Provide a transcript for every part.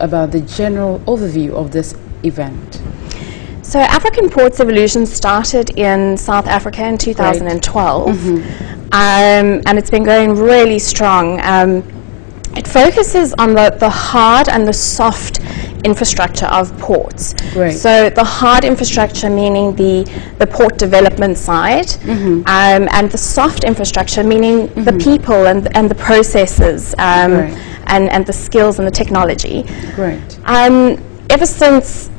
about the general overview of this event. So African Ports Evolution started in South Africa in 2012, and it's been going really strong. It focuses on the hard and the soft infrastructure of ports. Great. So the hard infrastructure meaning the port development side, and the soft infrastructure meaning the people and the processes, and the skills and the technology. Great. Ever since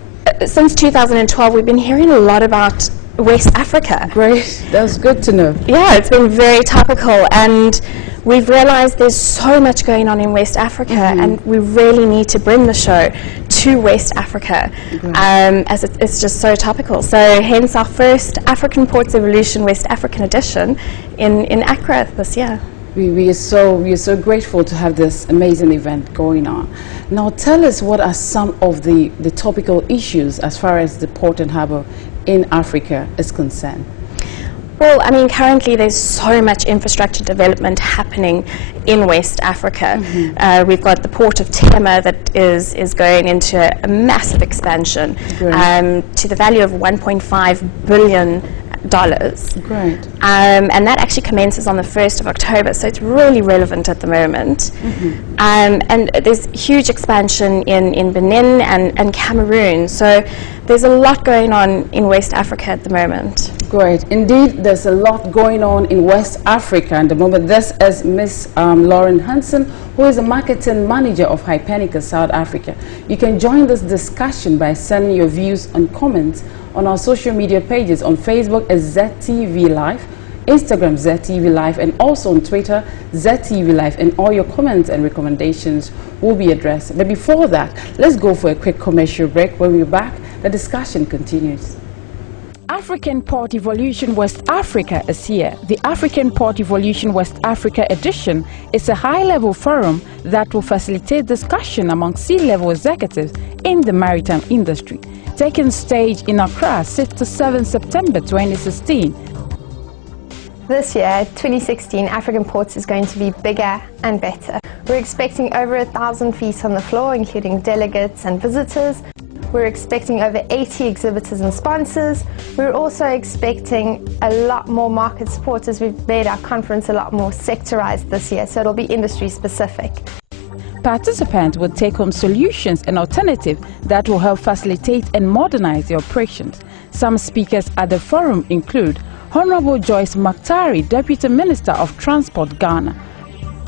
2012, we've been hearing a lot about West Africa. Great, that's good to know. Yeah, it's been very topical, and we've realized there's so much going on in West Africa, and we really need to bring the show to West Africa, as it's just so topical. So hence our first African Ports Evolution West African edition in Accra this year. We are so grateful to have this amazing event going on. Now tell us, what are some of the topical issues as far as the port and harbour in Africa is concerned? Well, I mean, currently there's so much infrastructure development happening in West Africa. We've got the port of Tema that is going into a massive expansion to the value of $1.5 billion. Great. And that actually commences on the 1st of October, so it's really relevant at the moment. And there's huge expansion in Benin and Cameroon, so there's a lot going on in West Africa at the moment. Great. Indeed, there's a lot going on in West Africa at the moment. This is Miss Lauren Hansen, who is a marketing manager of Hypernica South Africa. You can join this discussion by sending your views and comments on our social media pages. On Facebook is ZTV Live, Instagram ZTV Live, and also on Twitter ZTV Live, and all your comments and recommendations will be addressed. But before that, let's go for a quick commercial break. When we're back, the discussion continues. African Port Evolution West Africa is here. The African Port Evolution West Africa edition is a high-level forum that will facilitate discussion among C-level executives in the maritime industry. Taking stage in Accra 6 to 7 September 2016. This year, 2016, African Ports is going to be bigger and better. We're expecting over 1,000 feet on the floor, including delegates and visitors. We're expecting over 80 exhibitors and sponsors. We're also expecting a lot more market support, as we've made our conference a lot more sectorized this year, so it'll be industry specific. Participants will take home solutions and alternatives that will help facilitate and modernize the operations. Some speakers at the forum include Honorable Joyce Maktari, Deputy Minister of Transport, Ghana;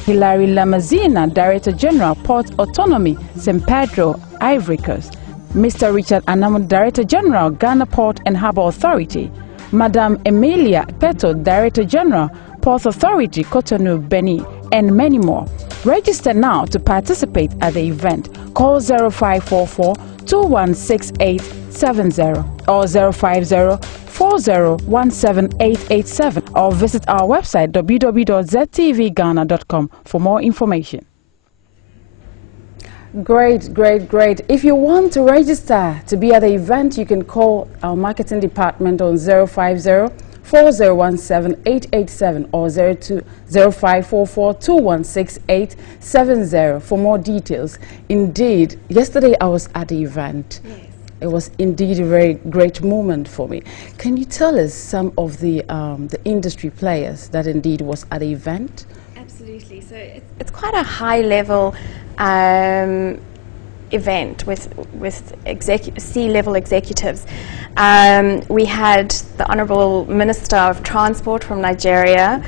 Hilary Lamazina, Director General, Port Autonomy, St. Pedro, Ivory Coast; Mr. Richard Anam, Director General, Ghana Port and Harbour Authority; Madame Emilia Peto, Director General, Port Authority, Cotonou, Benin, and many more. Register now to participate at the event. Call 0544 216870 or 050 40178887 or visit our website www.ztvghana.com for more information. Great. If you want to register to be at the event, you can call our marketing department on 050 40178887 or 0544 216870 for more details. Indeed, yesterday I was at the event. Yes. It was indeed a very great moment for me. Can you tell us some of the industry players that indeed was at the event? Absolutely. So it's quite a high-level event with C-level executives. We had the Honourable Minister of Transport from Nigeria,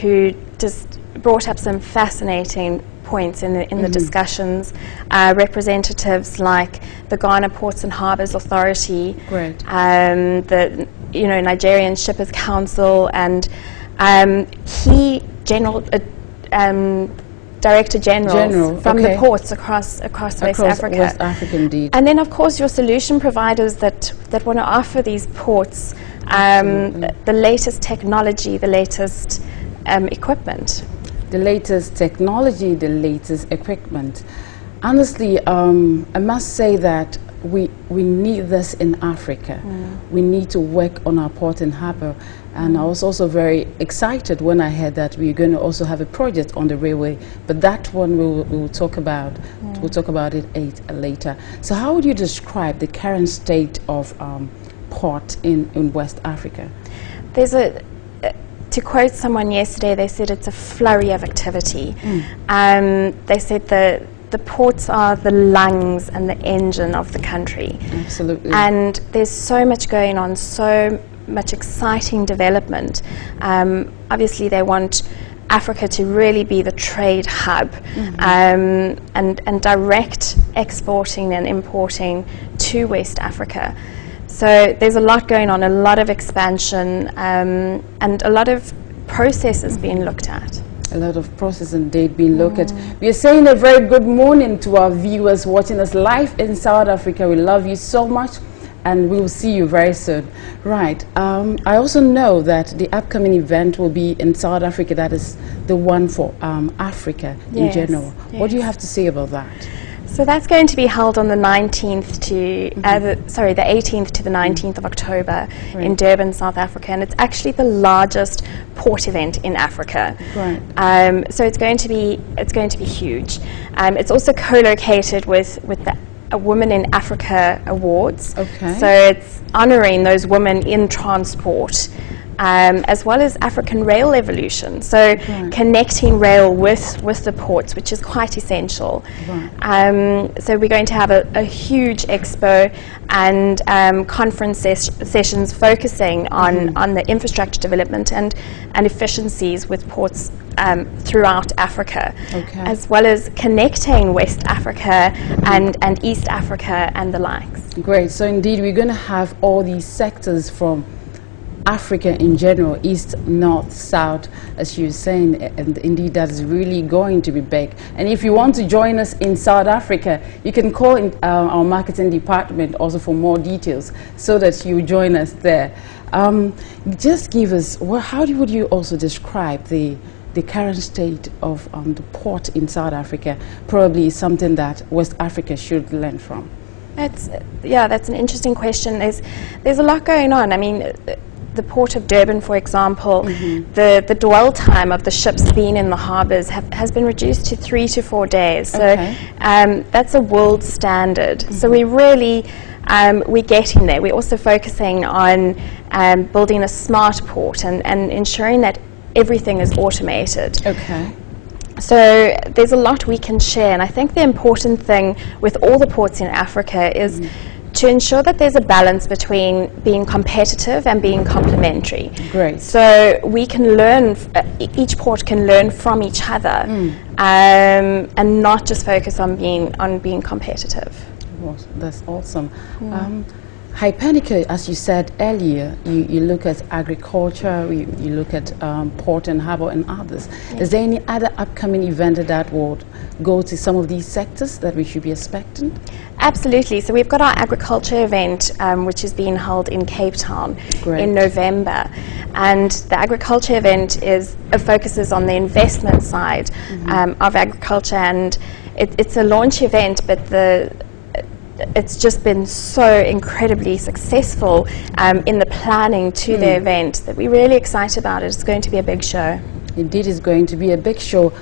who just brought up some fascinating points in the discussions. Representatives like the Ghana Ports and Harbours Authority, the Nigerian Shippers Council, and Director Generals from the ports across West Africa. West Africa, indeed. And then, of course, your solution providers that want to offer these ports the latest technology, the latest equipment. The latest technology, the latest equipment. Honestly, I must say that we need this in Africa. We need to work on our port and harbour. And I was also very excited when I heard that we're going to also have a project on the railway, but that one we'll talk about. We'll talk about it later. So how would you describe the current state of port in West Africa? There's to quote someone yesterday, they said it's a flurry of activity. They said the ports are the lungs and the engine of the country. Absolutely. And there's so much going on, so much exciting development. Obviously they want Africa to really be the trade hub, and direct exporting and importing to West Africa. So there's a lot going on, a lot of expansion, and a lot of processes being looked at. A lot of process indeed being looked at. We are saying a very good morning to our viewers watching us live in South Africa. We love you so much, and we will see you very soon. Right. I also know that the upcoming event will be in South Africa. That is the one for Africa in general. What do you have to say about that? So that's going to be held on the 19th to, the 18th to the 19th of October in Durban, South Africa, and it's actually the largest port event in Africa. Right. So it's going to be huge. It's also co-located with the Women in Africa Awards. Okay. So it's honouring those women in transport. As well as African rail evolution, so connecting rail with the ports, which is quite essential. So we're going to have a huge expo and conference sessions focusing on the infrastructure development and efficiencies with ports throughout Africa, as well as connecting West Africa and East Africa and the likes. Great. So indeed we're going to have all these sectors from Africa in general, east, north, south, as you were saying, and indeed that is really going to be big. And if you want to join us in South Africa, you can call in, our marketing department also for more details so that you join us there. Just give us, would you also describe the current state of the port in South Africa? Probably something that West Africa should learn from. That's an interesting question. There's a lot going on. I mean, the port of Durban, for example, the dwell time of the ships being in the harbours has been reduced to 3 to 4 days. So that's a world standard. So we really, we're getting there. We're also focusing on building a smart port and ensuring that everything is automated. So there's a lot we can share, and I think the important thing with all the ports in Africa is to ensure that there's a balance between being competitive and being complementary. Great. So we can learn, each port can learn from each other, and not just focus on being competitive. Well, that's awesome. Hypanica, as you said earlier, you look at agriculture, you look at port and harbour and others. Is there any other upcoming event that would go to some of these sectors that we should be expecting? Absolutely. So we've got our agriculture event, which is being held in Cape Town in November. And the agriculture event focuses on the investment side of agriculture, and it's a launch event, but it's just been so incredibly successful in the planning to the event that we're really excited about it. It's going to be a big show. Indeed, it's going to be a big show.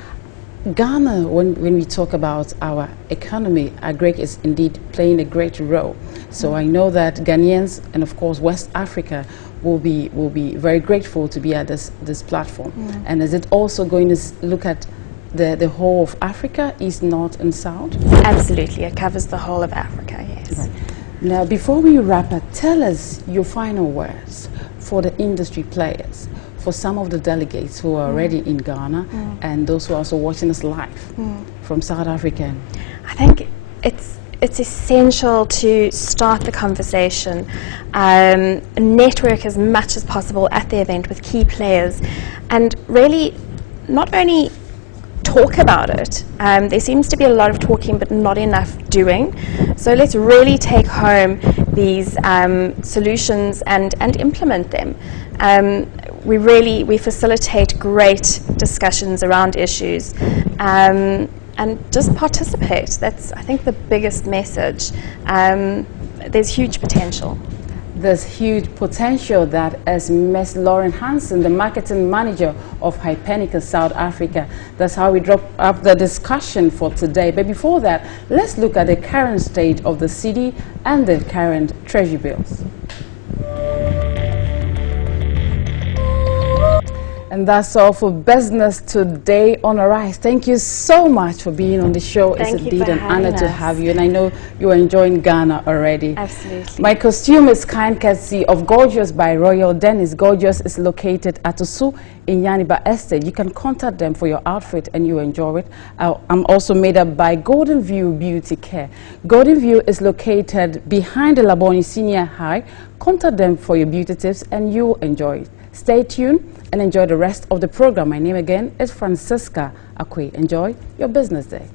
Ghana, when we talk about our economy, agric is indeed playing a great role. So I know that Ghanaians and of course West Africa will be very grateful to be at this platform. And is it also going to look at the whole of Africa, east, north and south? Absolutely, it covers the whole of Africa, yes. Right. Now before we wrap up, tell us your final words for the industry players, for some of the delegates who are already in Ghana and those who are also watching us live from South Africa. I think it's essential to start the conversation, network as much as possible at the event with key players, and really not only talk about it. There seems to be a lot of talking but not enough doing. So let's really take home these solutions and implement them. We facilitate great discussions around issues, and and just participate. That's, I think, the biggest message. There's huge potential. There's huge potential. That as Ms. Lauren Hansen, the marketing manager of Hypernica South Africa. That's how we drop up the discussion for today. But before that, let's look at the current state of the cedi and the current treasury bills. And that's all for business today on Arise. Thank you so much for being on the show. It's indeed an honor to have you. And I know you're enjoying Ghana already. Absolutely. My costume is kind courtesy of Gorgeous by Royal Dennis. Gorgeous is located at Osu in Yaniba Estate. You can contact them for your outfit and you enjoy it. I'm also made up by Golden View Beauty Care. Golden View is located behind the Laboni Senior High. Contact them for your beauty tips and you'll enjoy it. Stay tuned and enjoy the rest of the program. My name again is Francisca Akwe. Enjoy your business day.